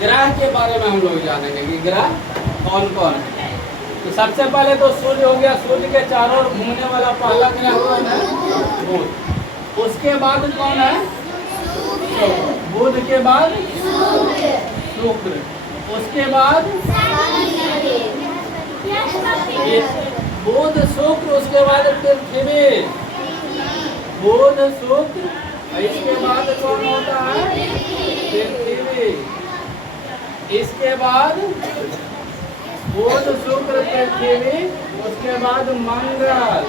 ग्रह के बारे में हम लोग जानेंगे कि ग्रह कौन कौन है। तो सबसे पहले तो सूर्य हो गया। सूर्य के चारों ओर घूमने वाला पहला ग्रह कौन है? बुध। उसके बाद कौन है? बुध के बाद शुक्र। उसके बाद बुध शुक्र। उसके बाद पृथ्वी। बुध शुक्र। इसके बाद कौन होता है? पृथ्वी। इसके बाद बुध शुक्र पृथ्वी। उसके बाद मंगल।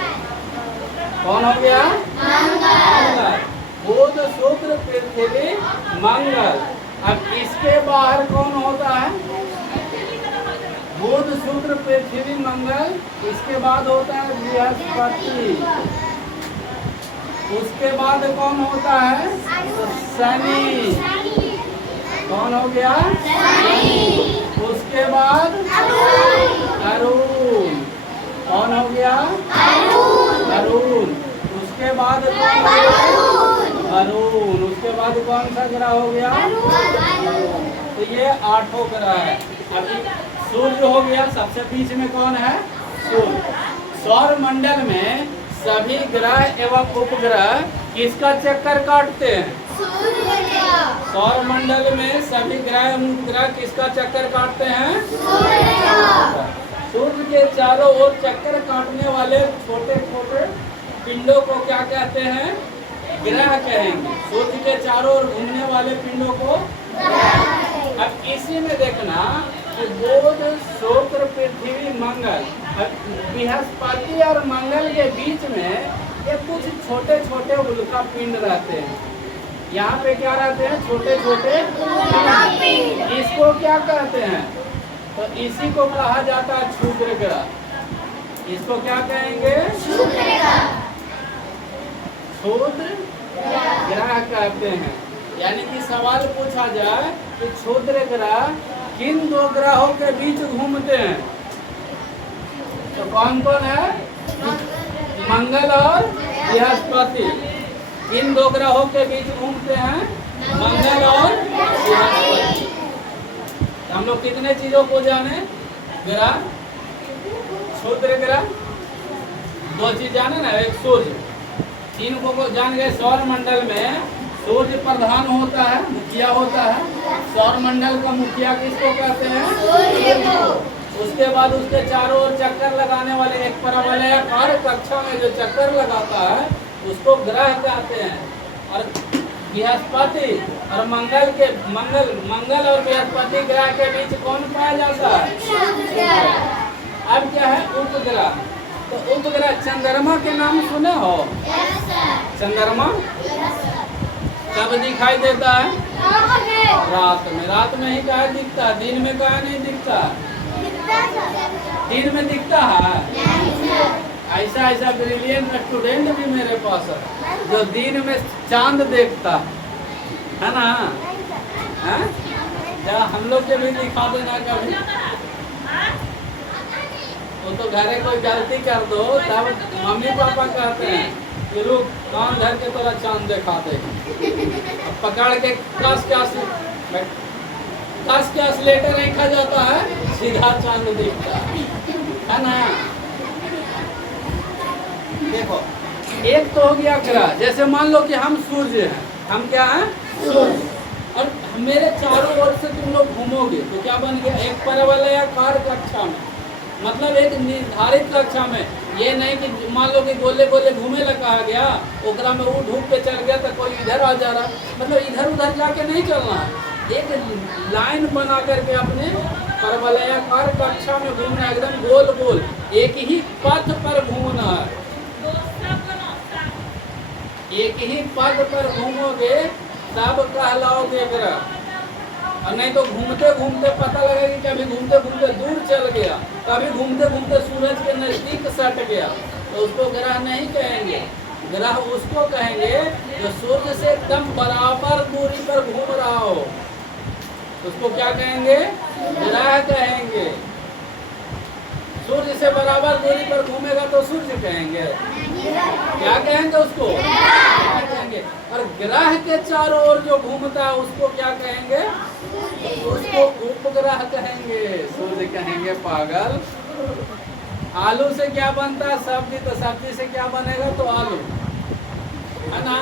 कौन हो गया? मंगल। बुध शुक्र पृथ्वी मंगल। अब इसके बाहर कौन होता है? बुध शुक्र पृथ्वी मंगल। इसके बाद होता है बृहस्पति। उसके बाद कौन होता है? शनि। कौन हो गया? शनि। उसके बाद अरुण। कौन हो गया? अरुण। उसके बाद कौन हो गया? अरुण। उसके बाद कौन सा ग्रह हो गया? तो ये 8 ग्रह है। अभी सूर्य हो गया। सबसे बीच में कौन है? सूर्य। सौर मंडल में सभी ग्रह एवं उपग्रह किसका चक्कर काटते हैं? सौर मंडल में सभी ग्रह एवं उपग्रह किसका चक्कर काटते हैं? सूर्य के चारों ओर चक्कर काटने वाले छोटे छोटे पिंडों को क्या कहते हैं? ग्रह कहेंगे। सूर्य के चारों ओर घूमने वाले पिंडों को। अब इसी में देखना कि बुध शुक्र पृथ्वी मंगल। बृहस्पति और मंगल के बीच में ये कुछ छोटे छोटे उल्का पिंड रहते हैं। यहाँ पे क्या रहते हैं? छोटे छोटे पिंड। इसको क्या कहते हैं? तो इसी को कहा जाता है क्षुद्र ग्रह। इसको क्या कहेंगे? क्षुद्र ग्रह कहते हैं। यानी कि सवाल पूछा जाए कि क्षुद्र ग्रह किन 2 ग्रहों के बीच घूमते हैं? तो कौन कौन है? मंगल और बृहस्पति। इन 2 ग्रहों के बीच घूमते हैं मंगल और बृहस्पति। हम लोग कितने चीजों को जाने? ग्रह, क्षुद्र ग्रह, 2 चीज जाने ना, एक सूर्य। 3 को जान गए। सौर मंडल में सूर्य प्रधान होता है, मुखिया होता है। सौर मंडल का मुखिया किसको कहते हैं? सूर्य को। उसके बाद उसके चारों ओर चक्कर लगाने वाले एक परवलयाकार कक्षा में जो चक्कर लगाता है उसको ग्रह कहते हैं। और बृहस्पति और मंगल और बृहस्पति ग्रह के बीच कौन पाया जाता है? अब क्या है? उपग्रह। तो उपग्रह चंद्रमा के नाम सुने हो? चंद्रमा कब दिखाई देता है? रात में। रात में ही कहा दिखता है? दिन में कहा नहीं दिखता? दिन में दिखता है। ऐसा ब्रिलियंट स्टूडेंट भी मेरे पास है जो दिन में चांद देखता है ना। जब हम लोग के भी दिखा देना कभी। वो तो घरे कोई गलती कर दो तब मम्मी पापा कहते हैं कि रुक कान धर के तोरा चांद दिखा दे। पकड़ के कस के स्लेटर रखा जाता है, सीधा चांद दिखता है ना। देखो एक तो हो गया ग्रह। जैसे मान लो कि हम सूर्य हैं। हम क्या हैं? सूर्य। और मेरे चारों ओर से तुम लोग घूमोगे तो क्या बन गया? एक परवलयाकार कक्षा में। मतलब एक निर्धारित कक्षा में। ये नहीं कि मान लो कि गोले गोले घूमे लगा आ गया, ओकरा में वो धूप पे चल गया तो कोई इधर आ जा रहा। मतलब इधर उधर जाके नहीं चलना है। एक लाइन बना करके अपने परवलयाकार कक्षा में घूमना, एकदम गोल गोल एक ही पथ पर घूमना है। एक ही पथ पर घूमोगे तब कहलाओगे ग्रह। और नहीं तो घूमते घूमते पता लगेगा कि कभी घूमते घूमते दूर चल गया, कभी घूमते घूमते सूरज के नजदीक सट गया, तो उसको ग्रह नहीं कहेंगे। ग्रह उसको कहेंगे जो सूर्य से एकदम बराबर दूरी पर घूम रहा हो, उसको क्या कहेंगे? ग्रह कहेंगे। सूर्य से बराबर दूरी पर घूमेगा तो सूर्य कहेंगे। क्या कहेंगे उसको? ग्रह कहेंगे। और ग्रह के चारों ओर जो घूमता है उसको क्या कहेंगे? उसको उपग्रह कहेंगे। सूर्य कहेंगे पागल। आलू से क्या बनता है? सब्जी। तो सब्जी से क्या बनेगा? तो आलू, है ना?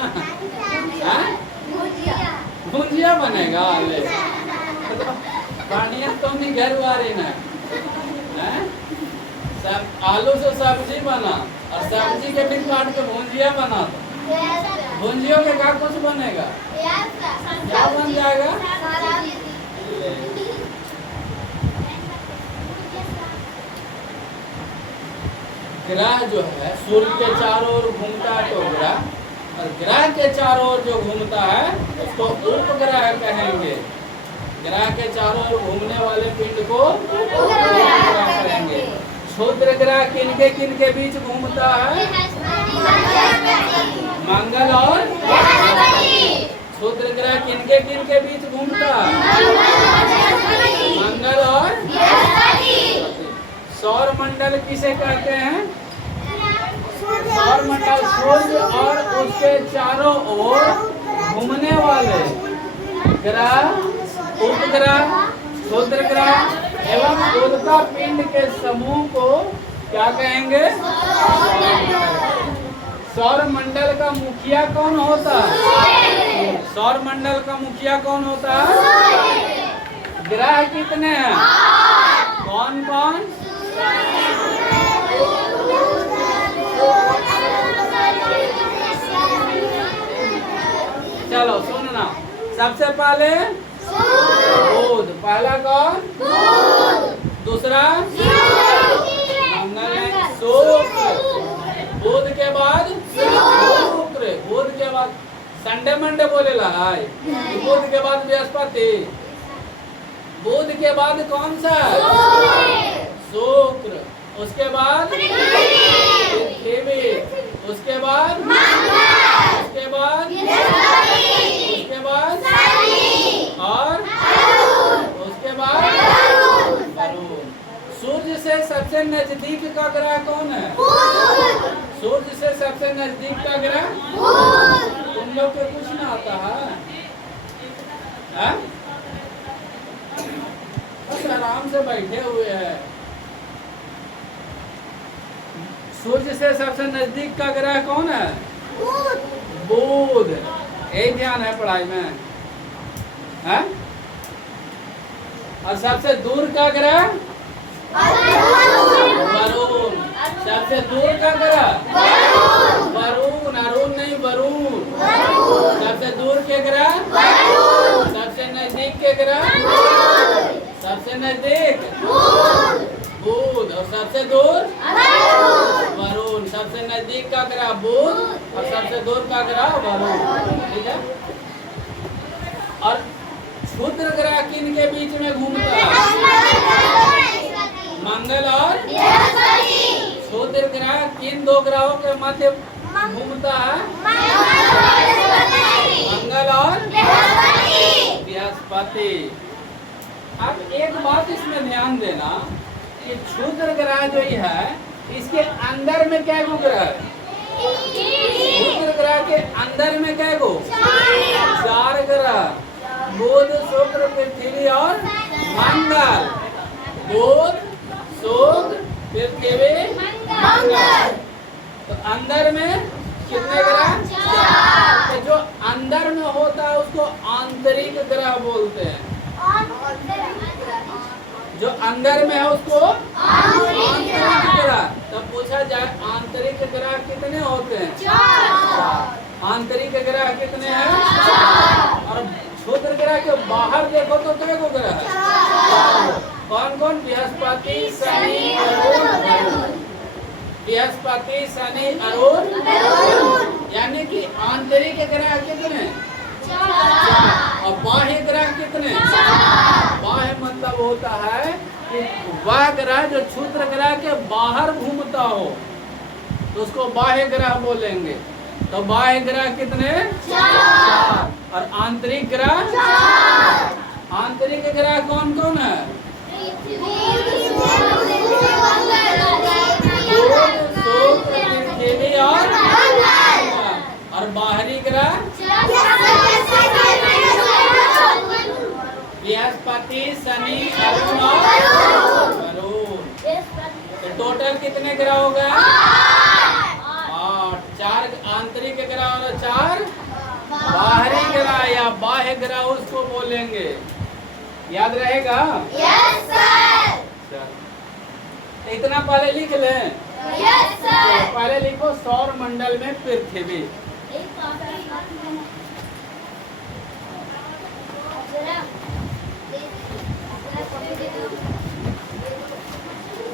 भुजिया बनेगा। आलू पानिया तो नहीं घर वाले ना है? सब आलू से सब्जी बना और सब्जी के बीच काट के भुजिया बना दो। भुजियों के क्या कुछ बनेगा? क्या बन जाएगा? ग्रह जो है सूर्य के चारों ओर घूमता है तो ग्रह, और ग्रह के चारों ओर जो घूमता है उसको उपग्रह कहेंगे। ग्रह के चारों ओर घूमने वाले पिंड को उपग्रह कहेंगे। क्षुद्र ग्रह किनके किनके बीच घूमता है? मंगल और क्षुद्र ग्रह किनके किनके बीच घूमता है? मंगल और सौर मंडल किसे कहते हैं? सौर मंडल सूर्य और उसके चारों ओर घूमने वाले ग्रह, उपग्रह, क्षुद्र ग्रह एवं उल्का पिंड के समूह को क्या कहेंगे? सौर मंडल का मुखिया कौन होता है? सौर मंडल का मुखिया कौन होता है? ग्रह कितने हैं? कौन कौन? चलो सुनना। सबसे पहले बुध। पहला कौन? दूसरा मंगल है। शुक्र। बुध के बाद शुक्र। बुध के बाद संडे मंडे बोलेला है। बुध के बाद बृहस्पति। बुध के बाद कौन सा? शुक्र। उसके बाद पृथ्वी। उसके बाद उसके बाद उसके बाद और उसके बाद वरुण। सूर्य से सबसे नजदीक का ग्रह कौन है? सूर्य से सबसे नजदीक का ग्रह? तुम लोग को कुछ ना आता है? बस आराम से बैठे हुए हैं। सूर्य से सबसे नजदीक का ग्रह कौन है? बुध। यही ध्यान है पढ़ाई में, है? और सबसे दूर का ग्रह? वरुण। सबसे दूर का ग्रह? वरुण। अरुण नहीं, वरुण। सबसे दूर के ग्रह? सबसे नजदीक के ग्रह? सबसे नजदीक बुध और सबसे दूर वरुण। सबसे नजदीक का ग्रह बुध और सबसे दूर का ग्रह वरुण। ठीक है। और क्षुद्र ग्रह किन के बीच में घूमता है? मंगल और क्षुद्र ग्रह किन दो ग्रहों के मध्य घूमता है? मंगल और बृहस्पति। अब एक बात इसमें ध्यान देना कि क्षुद्र ग्रह जो है इसके अंदर में क्या गो ग्रह है? क्षुद्र ग्रह के अंदर में क्या गो? 4 ग्रह। बुध, शुक्र, पृथ्वी और मंगल। बुध, शुक्र, पृथ्वी, मंगल। तो अंदर में कितने ग्रह? 4। तो जो अंदर में होता है उसको आंतरिक ग्रह बोलते हैं। जो अंदर में है उसको आंतरिक ग्रह। तब पूछा जाए आंतरिक ग्रह कितने होते हैं? 4। आंतरिक ग्रह कितने हैं? 4। और क्षुद्र ग्रह के बाहर देखो तो कितने को ग्रह है? 4। कौन कौन? बृहस्पति, शनि, अरुण। बृहस्पति, शनि, अरुण। यानी कि आंतरिक ग्रह कितने? 4। और बाह्य ग्रह कितने? 4। बाह्य मतलब होता है कि वह ग्रह जो क्षुद्र ग्रह के बाहर घूमता हो तो उसको बाह्य ग्रह बोलेंगे। तो बाह्य ग्रह कितने? 4। और आंतरिक ग्रह? 4। आंतरिक ग्रह कौन कौन है? पृथ्वी और या बाह्य ग्रह उसको बोलेंगे। याद रहेगा? Yes sir. चल इतना पहले लिख लें। Yes sir. पहले लिखो सौर मंडल में पृथ्वी।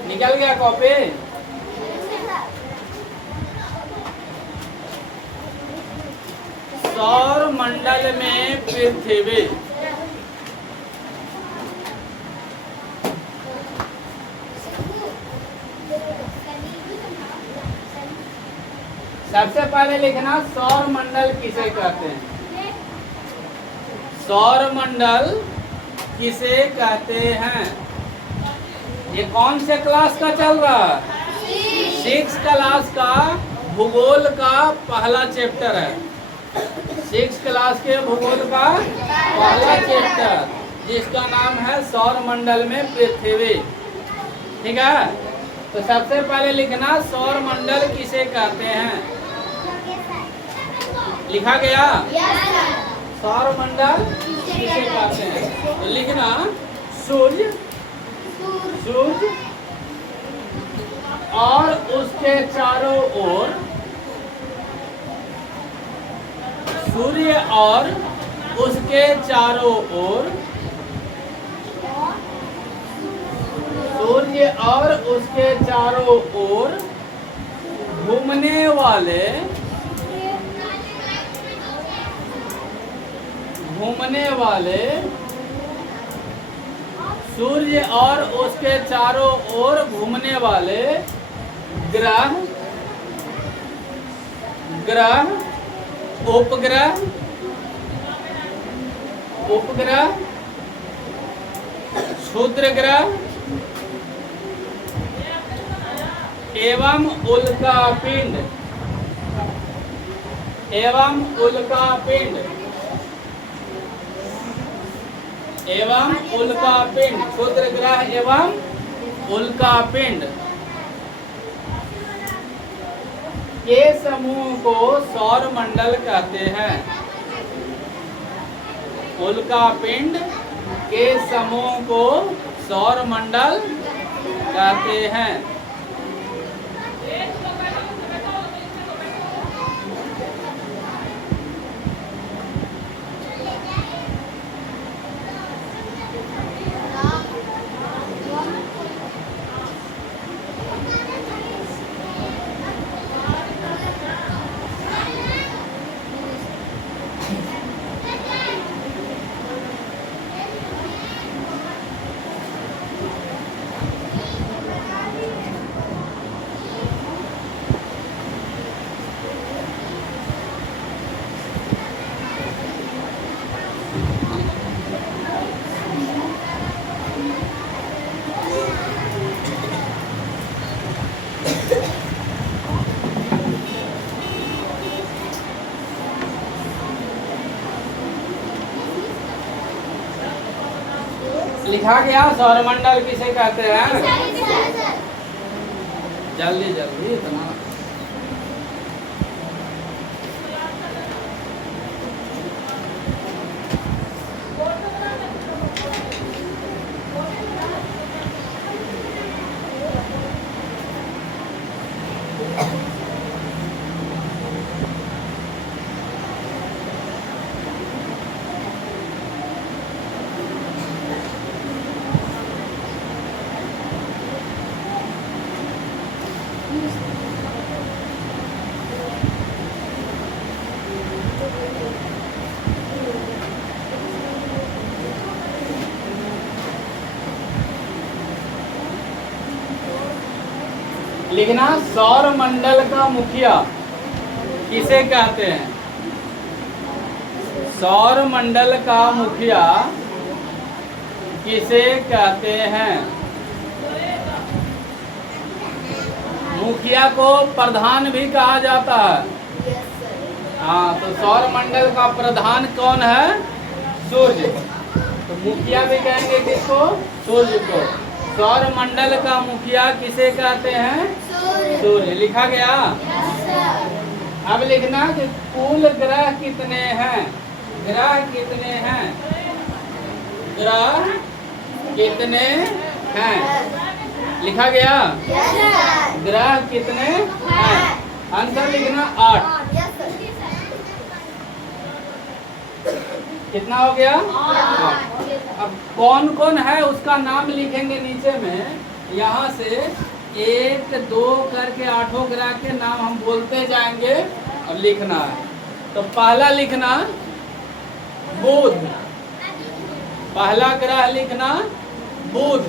निकल गया कॉपी? सौर मंडल में पृथ्वी। सबसे पहले लिखना सौर मंडल किसे कहते हैं। सौर मंडल किसे कहते हैं। ये कौन से क्लास का चल रहा है? 6 क्लास का भूगोल का पहला चैप्टर है। 6 क्लास के भूगोल का पहला चैप्टर, जिसका नाम है सौर मंडल में पृथ्वी। ठीक है, तो सबसे पहले लिखना सौर मंडल किसे कहते हैं। लिखा गया? सौर मंडल किसे कहते हैं, तो लिखना सूर्य, सूर्य और उसके चारों ओर, सूर्य और उसके चारों ओर, सूर्य और उसके चारों ओर घूमने वाले, घूमने वाले, सूर्य और उसके चारों ओर घूमने वाले ग्रह, ग्रह, उपग्रह, उपग्रह, क्षुद्र ग्रह एवं उल्कापिंड, एवं उल्कापिंड, एवं उल्कापिंड, क्षुद्र ग्रह एवं उल्कापिंड के समूह को सौर मंडल कहते हैं। उल्कापिंड के समूह को सौर मंडल कहते हैं। लिखा गया सौरमंडल किसे कहते हैं। जल्दी जल्दी इतना। लिखना सौर मंडल का मुखिया किसे कहते हैं। सौर मंडल का मुखिया किसे कहते हैं। मुखिया को प्रधान भी कहा जाता है। हाँ, तो सौर मंडल का प्रधान कौन है। सूर्य। तो मुखिया भी कहेंगे किसको, सूर्य को। सौर मंडल का मुखिया किसे कहते हैं, सूर्य। लिखा गया। अब लिखना कि कुल ग्रह कितने हैं। ग्रह कितने हैं? ग्रह कितने हैं? लिखा गया? Yes, sir. ग्रह कितने हैं? आंसर लिखना 8। Yes, sir. कितना हो गया? 8. अब कौन कौन है उसका नाम लिखेंगे नीचे में। यहाँ से 1 2 करके 8 ग्रह के नाम हम बोलते जाएंगे और लिखना है। तो पहला लिखना बुध, पहला ग्रह लिखना बुध।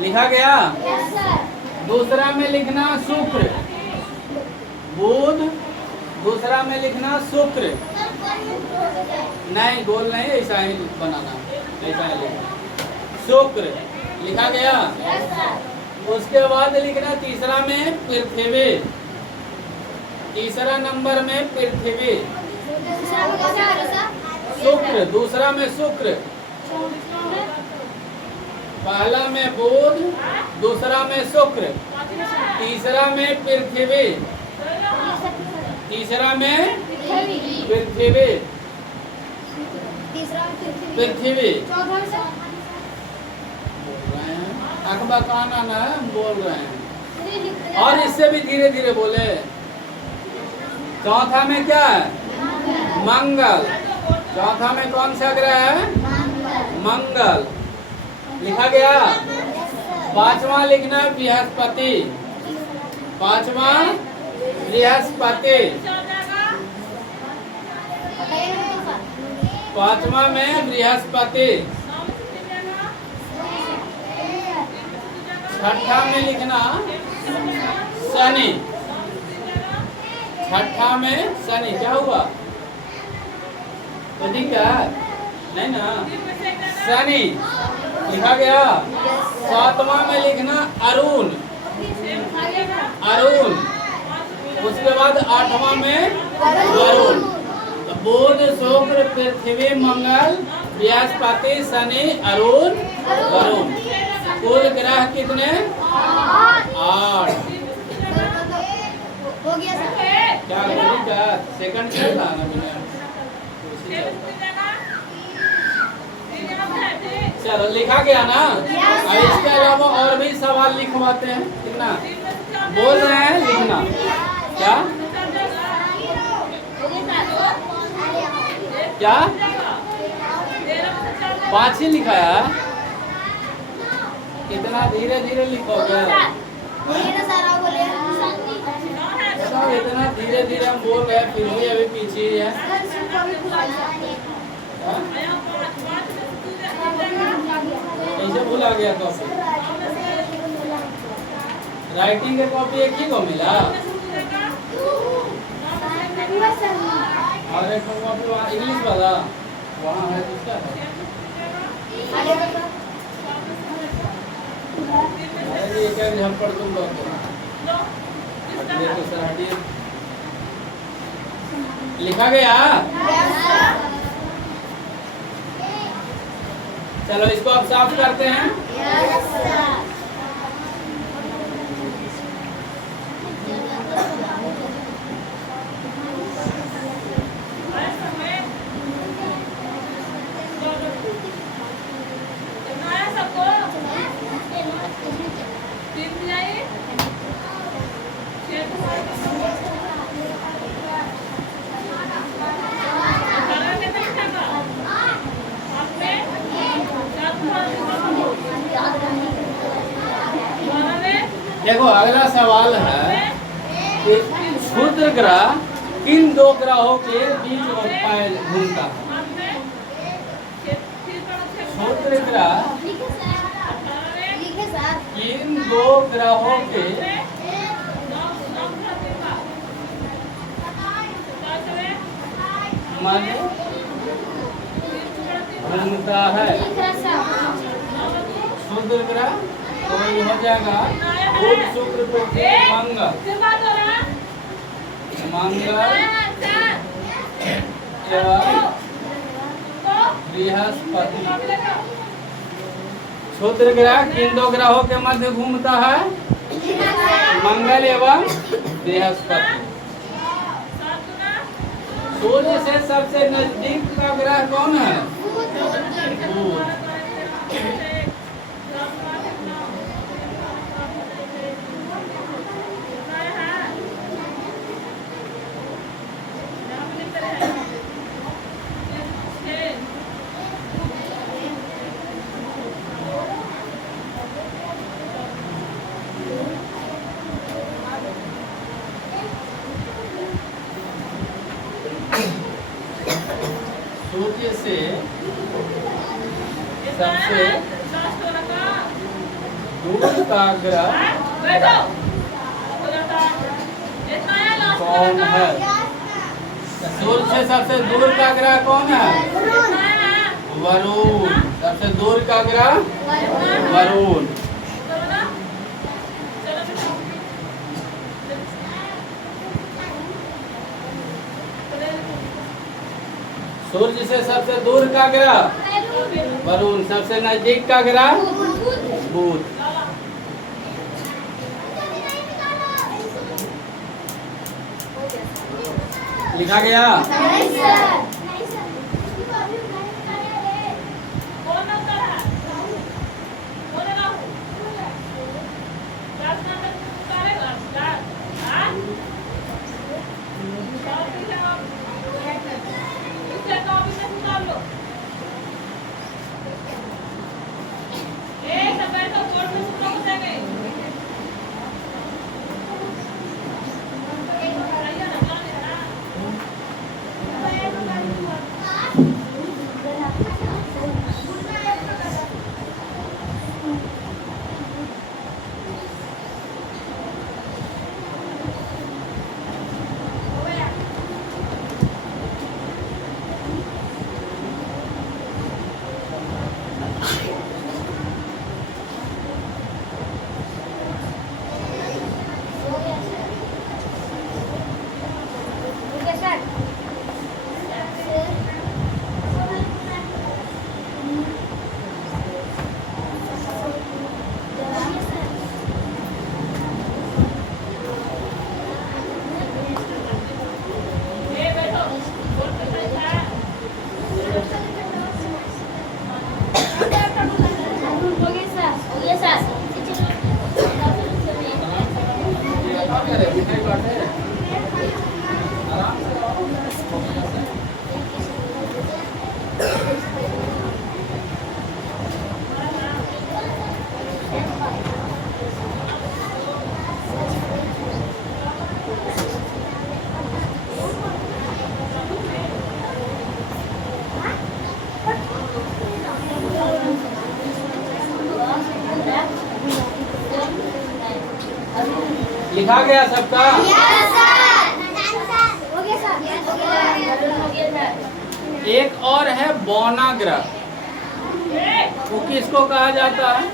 लिखा गया? Yes, sir. दूसरा में लिखना शुक्र, बुध। दूसरा में लिखना शुक्र, नहीं गोल नहीं, ऐसा ही बनाना, ऐसा ही लिखना शुक्र। लिखा गया? Yes, sir. उसके बाद लिखना तीसरा में पृथ्वी, तीसरा नंबर में पृथ्वी। शुक्र, दूसरा में शुक्र, पहला में बुध, दूसरा में शुक्र, तीसरा में पृथ्वी, तीसरा में पृथ्वी, पृथ्वी। अखबार काना ना हम बोल रहे हैं, और इससे भी धीरे धीरे बोले। चौथा में क्या है? मंगल। चौथा में कौन सा ग्रह है? मंगल। लिखा गया? पांचवा लिखना बृहस्पति, पांचवा बृहस्पति, पांचवा में बृहस्पति। छठा में लिखना शनि, छठा में शनि। क्या हुआ? तो ठीक है, नहीं ना? शनि। लिखा गया? सातवां में लिखना अरुण, अरुण। उसके बाद आठवां में वरुण। तो बुध शुक्र पृथ्वी मंगल बृहस्पति शनि अरुण वरुण। कुल ग्रह कितने? 8। हो गया सर। क्या बोली? क्या सेकंड चल रहा ना बिना? चलो लिखा गया ना? अब इसके अलावा और भी सवाल लिखवाते हैं। कितना बोल रहे हैं? लिखना क्या क्या 5 ही लिखा है? कितना धीरे धीरे लिखोगे? इतना धीरे धीरे हम बोल रहे हैं, फिर भी अभी पीछे ही है। कैसे भूला गया कॉपी? राइटिंग के कॉपी एक ही को मिला, और एक कॉपी वहाँ इंग्लिश वाला वहाँ है, दूसरा है। अरे ये क्या झपड़ तुम लोग देखो सर, हटिए। लिखा गया? चलो इसको अब साफ करते हैं। देखो अगला सवाल है कि क्षुद्र ग्रह किन 2 ग्रहों के बीच घूमता है? क्षुद्र ग्रह किन 2 ग्रहों के मध्य घूमता है? क्षुद्र ग्रह तो ये हो जाएगा बुध शुक्र पृथ्वी मंगल, मंगल एवं बृहस्पति। क्षुद्र ग्रह किन 2 ग्रहों के मध्य घूमता है? मंगल एवं बृहस्पति। सबसे नजदीक का ग्रह कौन है? बुध। सूर्य से सबसे दूर का ग्रह कौन है? सूर्य से सबसे दूर का ग्रह कौन है? वरुण। सबसे दूर का ग्रह वरुण। सूर्य से सबसे दूर का ग्रह वरुण। सबसे नजदीक का ग्रह बुध। लिखा गया? लिखा गया सबका? एक और है बौना ग्रह। वो किसको कहा जाता है?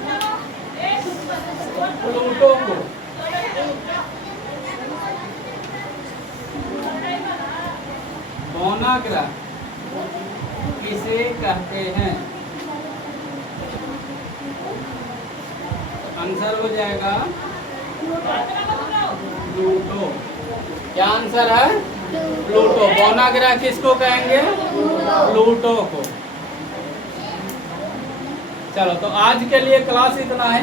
प्लूटो को। बौना ग्रह किसे कहते हैं? आंसर हो जाएगा प्लूटो। क्या आंसर है? प्लूटो। बौना ग्रह किसको कहेंगे? प्लूटो को। चलो, तो आज के लिए क्लास इतना है।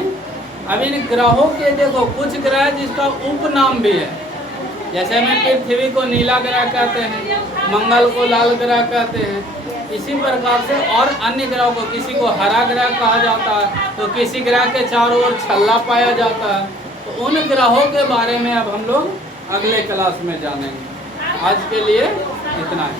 अब इन ग्रहों के देखो, कुछ ग्रह जिसका उपनाम भी है, जैसे हमें पृथ्वी को नीला ग्रह कहते हैं, मंगल को लाल ग्रह कहते हैं, इसी प्रकार से और अन्य ग्रहों को, किसी को हरा ग्रह कहा जाता है, तो किसी ग्रह के चारों ओर छल्ला पाया जाता है। तो उन ग्रहों के बारे में अब हम लोग अगले क्लास में जानेंगे। आज के लिए इतना ही।